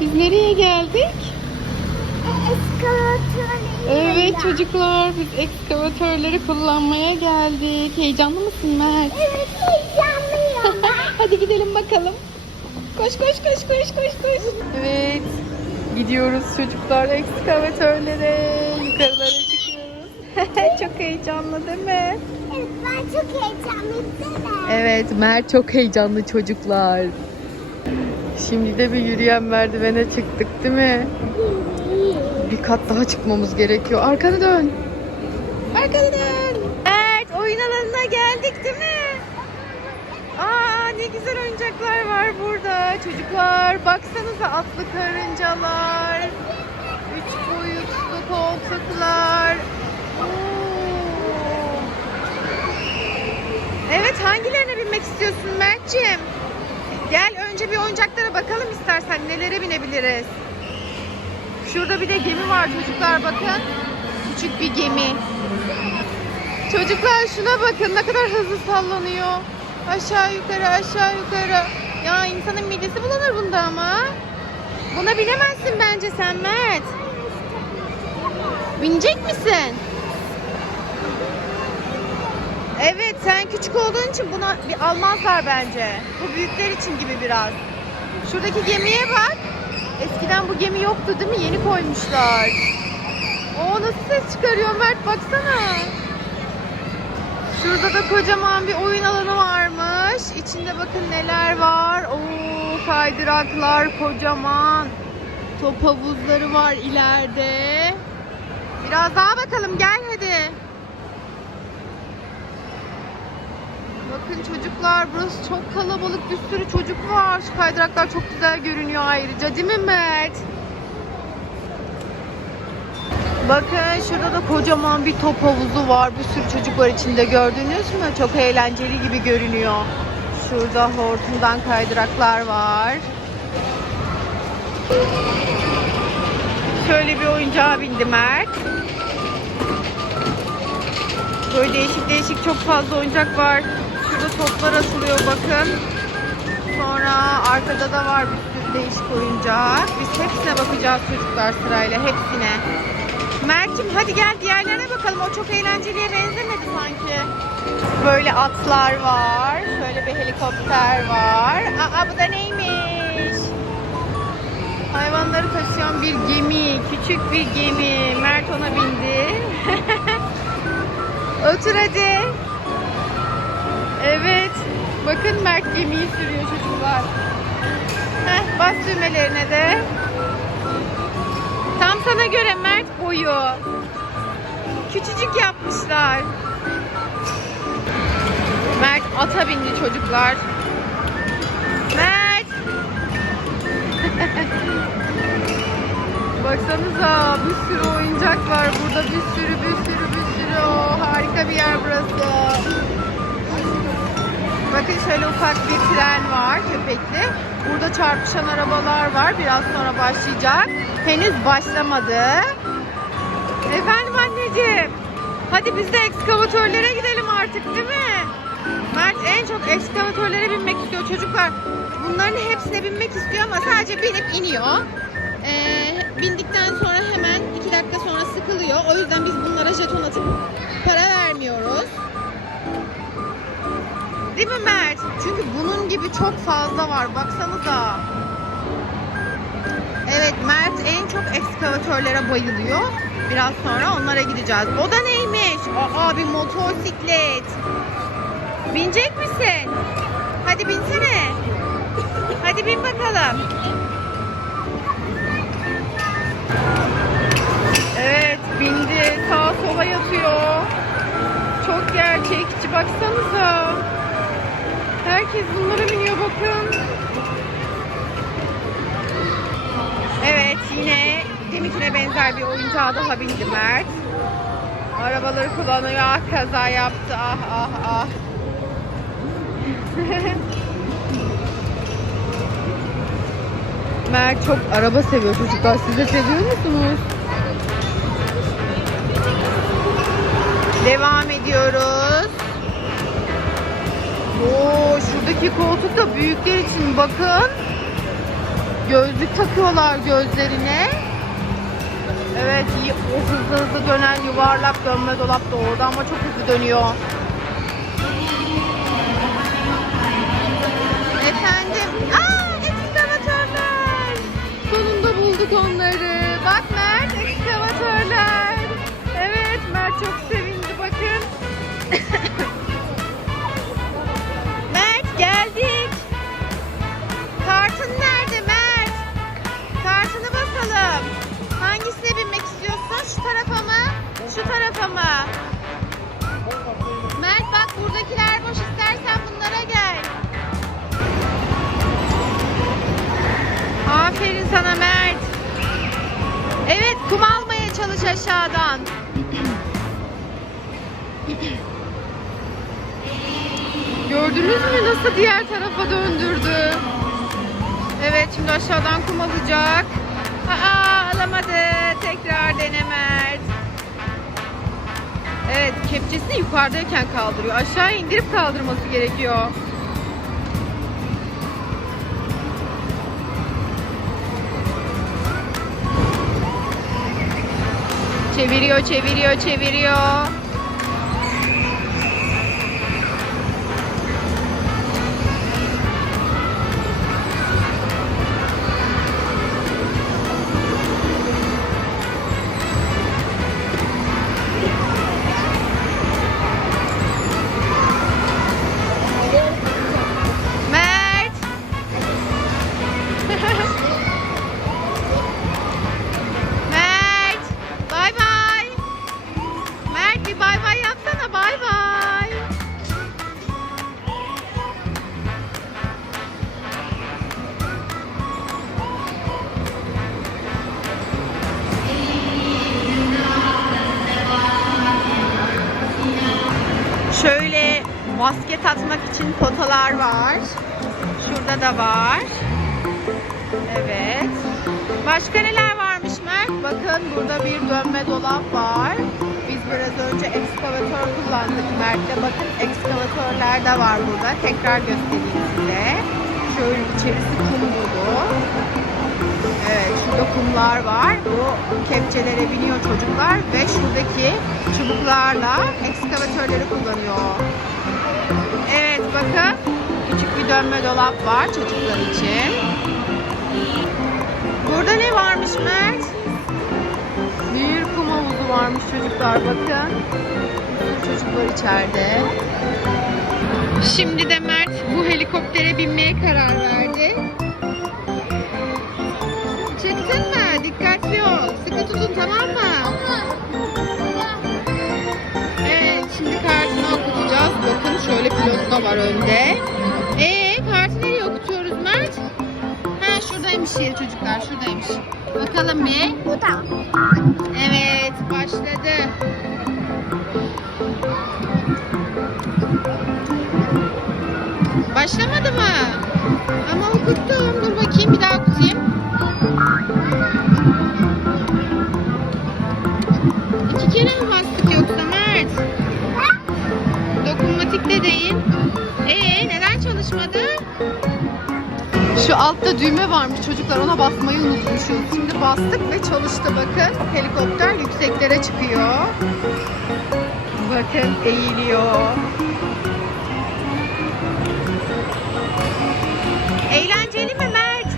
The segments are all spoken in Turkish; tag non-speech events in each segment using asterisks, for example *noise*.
Biz nereye geldik? Eskalatörü. Evet çocuklar biz ekskavatörleri kullanmaya geldik. Heyecanlı mısın Mert? Evet heyecanlıyım. *laughs* Hadi gidelim bakalım. Koş koş koş koş koş koş. Evet. Gidiyoruz çocuklar ekskavatörlere. Yukarılara çıkıyoruz. *laughs* çok heyecanlı değil mi? Evet ben çok heyecanlıyım. değil mi? Evet Mert çok heyecanlı çocuklar. Şimdi de bir yürüyen merdivene çıktık değil mi? Bir kat daha çıkmamız gerekiyor. Arkanı dön. Arkanı dön. Evet oyun alanına geldik değil mi? Aa ne güzel oyuncaklar var burada. Çocuklar baksanıza atlı karıncalar. Üç boyutlu koltuklar. Oo. Evet hangilerine binmek istiyorsun Mert'ciğim? Gel önce bir oyuncaklara bakalım istersen nelere binebiliriz. Şurada bir de gemi var çocuklar bakın. Küçük bir gemi. Çocuklar şuna bakın ne kadar hızlı sallanıyor. Aşağı yukarı aşağı yukarı. Ya insanın midesi bulanır bunda ama. Buna binemezsin bence sen Mert. Binecek misin? Evet sen küçük olduğun için buna bir almazlar bence. Bu büyükler için gibi biraz. Şuradaki gemiye bak. Eskiden bu gemi yoktu değil mi? Yeni koymuşlar. O nasıl ses çıkarıyor Mert baksana. Şurada da kocaman bir oyun alanı varmış. İçinde bakın neler var. Oo kaydıraklar kocaman. Top havuzları var ileride. Biraz daha bakalım gel hadi. Bakın çocuklar burası çok kalabalık bir sürü çocuk var. Şu kaydıraklar çok güzel görünüyor ayrıca değil mi Mert? Bakın şurada da kocaman bir top havuzu var. Bir sürü çocuk var içinde gördünüz mü? Çok eğlenceli gibi görünüyor. Şurada hortumdan kaydıraklar var. Şöyle bir oyuncağa bindi Mert. Böyle değişik değişik çok fazla oyuncak var. Toplar asılıyor bakın. Sonra arkada da var bir sürü değişik oyuncak. Biz hepsine bakacağız çocuklar sırayla hepsine. Mert'cim hadi gel diğerlerine bakalım. O çok eğlenceliye benzemedi sanki. Böyle atlar var. Şöyle bir helikopter var. Aa bu da neymiş? Hayvanları taşıyan bir gemi. Küçük bir gemi. Mert ona bindi. *laughs* Otur hadi. Evet. Bakın Mert gemiyi sürüyor çocuklar. Heh, bas düğmelerine de. Tam sana göre Mert boyu. Küçücük yapmışlar. Mert ata bindi çocuklar. Mert. *laughs* Baksanıza bir sürü oyuncak var burada. Bir sürü bir sürü bir sürü. Oo, harika bir yer burası. Bakın şöyle ufak bir tren var köpekli. Burada çarpışan arabalar var. Biraz sonra başlayacak. Henüz başlamadı. Efendim anneciğim. Hadi biz de ekskavatörlere gidelim artık değil mi? Mert en çok ekskavatörlere binmek istiyor çocuklar. Bunların hepsine binmek istiyor ama sadece binip iniyor. Ee, bindikten sonra hemen iki dakika sonra sıkılıyor. O yüzden biz bunlara jeton atıp para vermiyoruz. Değil mi Mert? Çünkü bunun gibi çok fazla var. Baksanıza. Evet Mert en çok ekskavatörlere bayılıyor. Biraz sonra onlara gideceğiz. O da neymiş? Aa bir motosiklet. Binecek misin? Hadi binsene. Hadi bin bakalım. Evet bindi. Sağa sola yatıyor. Çok gerçekçi. Baksanıza. Herkes bunlara biniyor bakın. Evet yine deminkine benzer bir oyuncağa daha bindi Mert. Arabaları kullanıyor. Ah kaza yaptı. Ah ah ah. *laughs* Mert çok araba seviyor çocuklar. Siz de seviyor musunuz? Devam ediyoruz. Şuradaki koltuk da büyükler için bakın. Gözlük takıyorlar gözlerine. Evet o hızlı hızlı dönen yuvarlak dönme dolap da orada ama çok hızlı dönüyor. Efendim. Aa ekskavatörler. Sonunda bulduk onları. Sana Mert. Evet kum almaya çalış aşağıdan. Gördünüz mü nasıl diğer tarafa döndürdü? Evet şimdi aşağıdan kum alacak. Aa alamadı. Tekrar dene Mert. Evet kepçesini yukarıdayken kaldırıyor. Aşağı indirip kaldırması gerekiyor. Çeviriyor, çeviriyor, çeviriyor. Basket atmak için potalar var. Şurada da var. Evet. Başka neler varmış Mert? Bakın burada bir dönme dolap var. Biz biraz önce ekskavatör kullandık Mert'le. Bakın ekskavatörler de var burada. Tekrar göstereyim size. Şöyle içerisi kum dolu. Evet şurada kumlar var. Bu kepçelere biniyor çocuklar ve şuradaki çubuklarla ekskavatörleri kullanıyor. Bakın küçük bir dönme dolap var çocuklar için. Burada ne varmış Mert? Bir kum havuzu varmış çocuklar bakın. Çocuklar içeride. Şimdi de Mert bu helikoptere binmeye karar verdi. Çıktın mı? Dikkatli ol. Sıkı tutun tamam mı? Şöyle pilot da var önde. Ee kartı nereye okutuyoruz Mert? Ha şuradaymış yeri çocuklar şuradaymış. Bakalım bir. Bu da. Evet başladı. Başlamadı mı? Ama okuttum. Dur bakayım bir daha okutayım. Şu altta düğme varmış çocuklar ona basmayı unutmuşuz. Şimdi bastık ve çalıştı bakın. Helikopter yükseklere çıkıyor. Bakın eğiliyor. Eğlenceli mi Mert?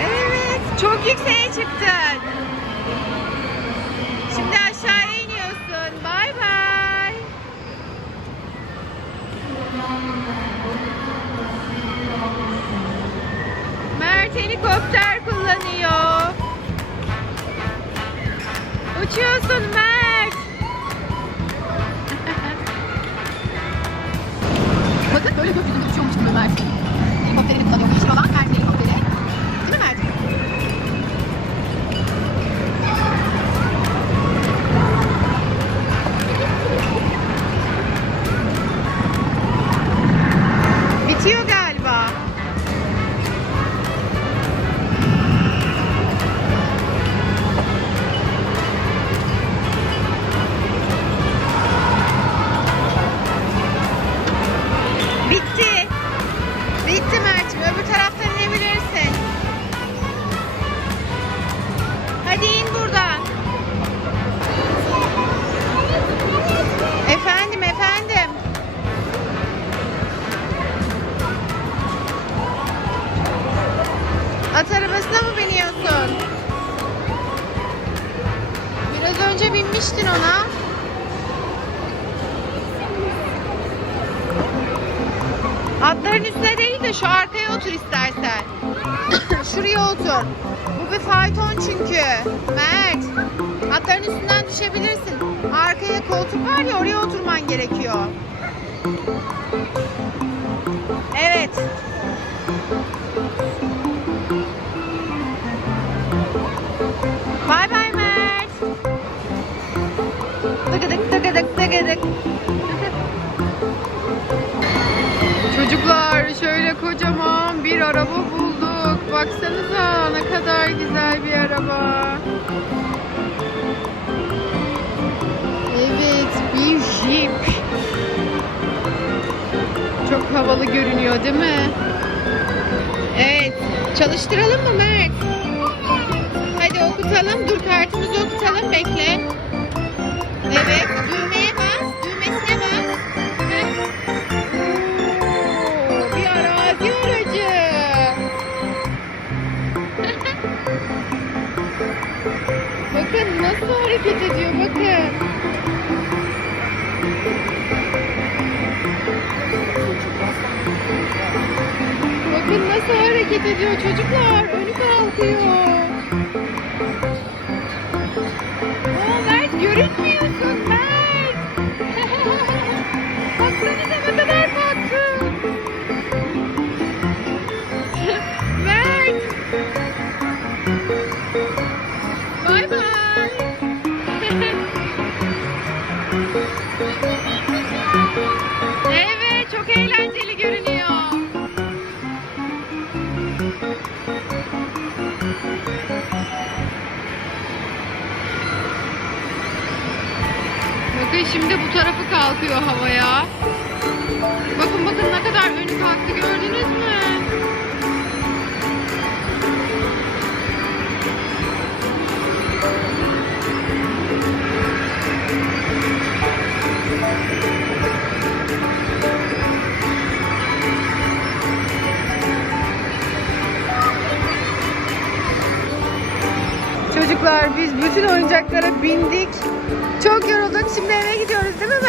evet, *laughs* çok yükseğe çıktın. Şimdi aşağıya iniyorsun. Bay bay. Mert helikopter kullanıyor. Uçuyorsun Mert. Bakın böyle gökyüzünde uçuyormuş gibi Mert. Kullanıyor. De şu arkaya otur istersen. *coughs* Şuraya otur. Bu bir fayton çünkü. Mert. Atların üstünden düşebilirsin. Arkaya koltuk var ya oraya oturman gerekiyor. Evet. Bay bay Mert. Tıkıdık tıkıdık tıkıdık. Kadar güzel bir araba. Evet bir jip. Çok havalı görünüyor değil mi? Evet. Çalıştıralım mı Mert? Hadi okutalım. Dur kartımızı okutalım. Bekle. Evet. Düğmeye hareket ediyor bakın. Bakın nasıl hareket ediyor çocuklar. Önü kalkıyor. Şimdi bu tarafı kalkıyor havaya. Bakın bakın ne kadar önü kalktı gördünüz mü? Çocuklar biz bütün oyuncaklara bindik. Çok yorulduk. Şimdi eve gidiyoruz değil mi